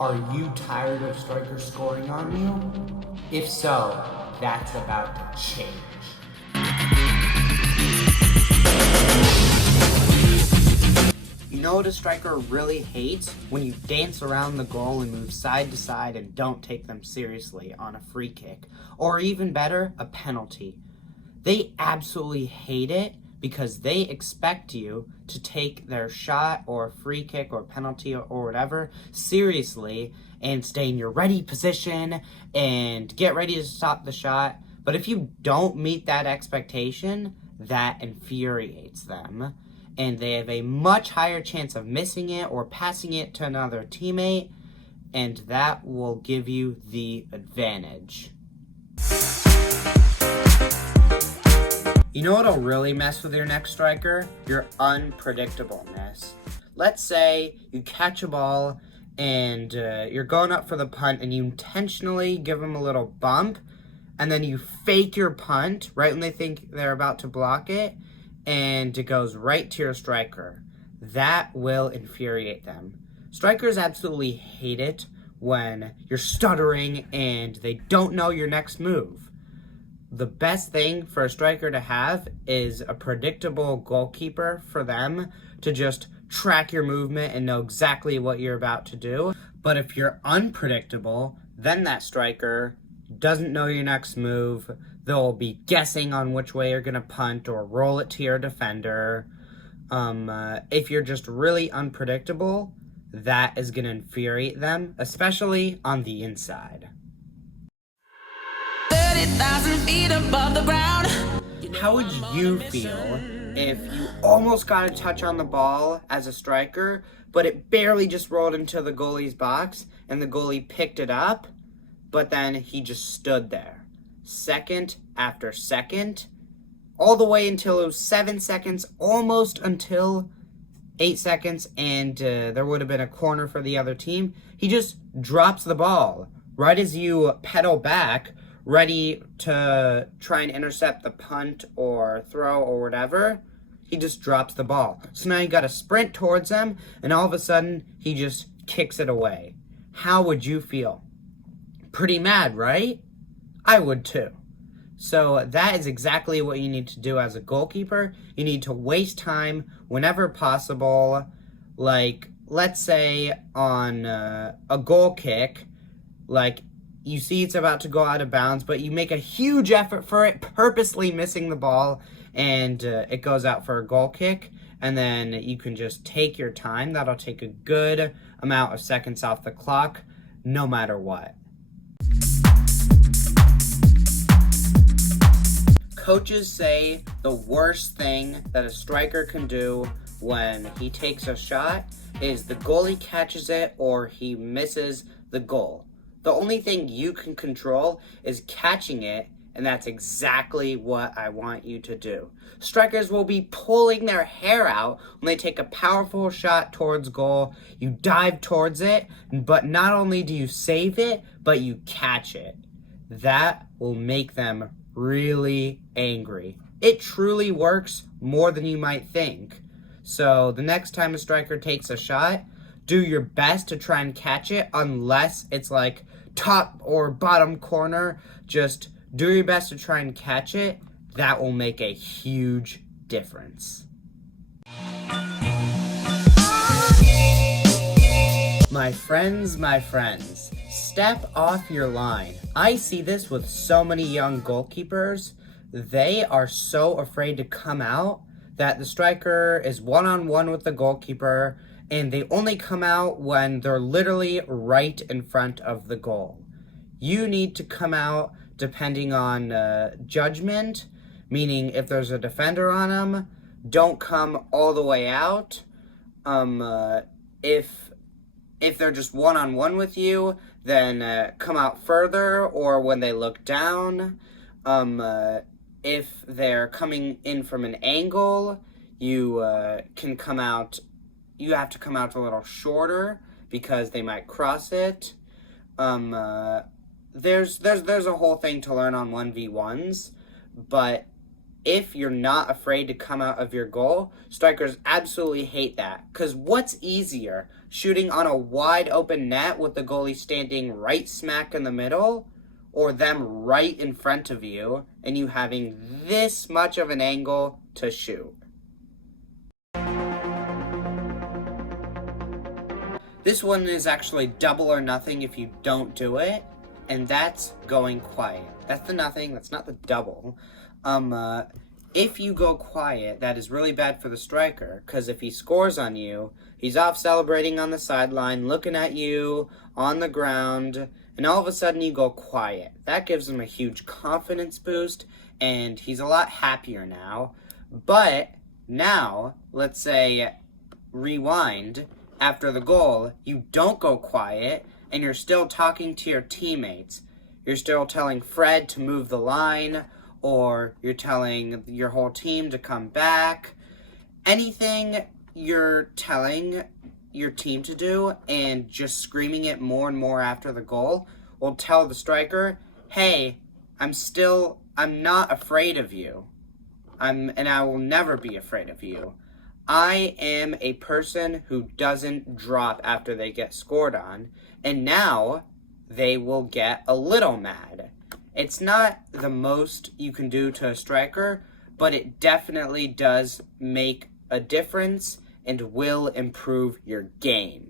Are you tired of strikers scoring on you? If so, that's about to change. You know what a striker really hates? When you dance around the goal and move side to side and don't take them seriously on a free kick. Or even better, a penalty. They absolutely hate it because they expect you to take their shot or free kick or penalty or whatever seriously and stay in your ready position and get ready to stop the shot. But if you don't meet that expectation, that infuriates them. And they have a much higher chance of missing it or passing it to another teammate, and that will give you the advantage. You know what'll really mess with your next striker? Your unpredictableness. Let's say you catch a ball and you're going up for the punt and you intentionally give them a little bump, and then you fake your punt right when they think they're about to block it, and it goes right to your striker. That will infuriate them. Strikers absolutely hate it when you're stuttering and they don't know your next move. The best thing for a striker to have is a predictable goalkeeper for them to just track your movement and know exactly what you're about to do. But if you're unpredictable, then that striker doesn't know your next move. They'll be guessing on which way you're going to punt or roll it to your defender. If you're just really unpredictable, that is going to infuriate them, especially on the inside. 30,000 feet above the ground. How would you feel if you almost got a touch on the ball as a striker, but it barely just rolled into the goalie's box and the goalie picked it up, but then he just stood there? Second after second, all the way until it was 7 seconds, almost until 8 seconds, and there would have been a corner for the other team. He just drops the ball right as you pedal back, ready to try and intercept the punt or throw or whatever. He just drops the ball. So now you got to sprint towards him, and all of a sudden, he just kicks it away. How would you feel? Pretty mad, right? I would too. So that is exactly what you need to do as a goalkeeper. You need to waste time whenever possible. Like, let's say on a goal kick, like you see it's about to go out of bounds, but you make a huge effort for it, purposely missing the ball, and it goes out for a goal kick. And then you can just take your time. That'll take a good amount of seconds off the clock, no matter what. Coaches say the worst thing that a striker can do when he takes a shot is the goalie catches it or he misses the goal. The only thing you can control is catching it, and that's exactly what I want you to do. Strikers will be pulling their hair out when they take a powerful shot towards goal. You dive towards it, but not only do you save it, but you catch it. That will make them really angry. It truly works more than you might think. So the next time a striker takes a shot, do your best to try and catch it, unless it's like top or bottom corner. Just do your best to try and catch it. That will make a huge difference. My friends, step off your line. I see this with so many young goalkeepers. They are so afraid to come out that the striker is one-on-one with the goalkeeper, and they only come out when they're literally right in front of the goal. You need to come out depending on judgment, meaning if there's a defender on them, don't come all the way out. If they're just one-on-one with you, then come out further, or when they look down. If they're coming in from an angle, you can come out. You have to come out a little shorter because they might cross it. There's a whole thing to learn on 1v1s, but if you're not afraid to come out of your goal, strikers absolutely hate that. Because what's easier, shooting on a wide open net with the goalie standing right smack in the middle, or them right in front of you and you having this much of an angle to shoot? This one is actually double or nothing if you don't do it, and that's going quiet. That's the nothing, that's not the double. If you go quiet, that is really bad for the striker, because if he scores on you, he's off celebrating on the sideline, looking at you on the ground, and all of a sudden you go quiet. That gives him a huge confidence boost, and he's a lot happier now. But now, let's say, rewind, after the goal, you don't go quiet, and you're still talking to your teammates. You're still telling Fred to move the line, or you're telling your whole team to come back. Anything you're telling your team to do and just screaming it more and more after the goal will tell the striker, hey, I'm not afraid of you. And I will never be afraid of you. I am a person who doesn't drop after they get scored on, and now they will get a little mad. It's not the most you can do to a striker, but it definitely does make a difference and will improve your game.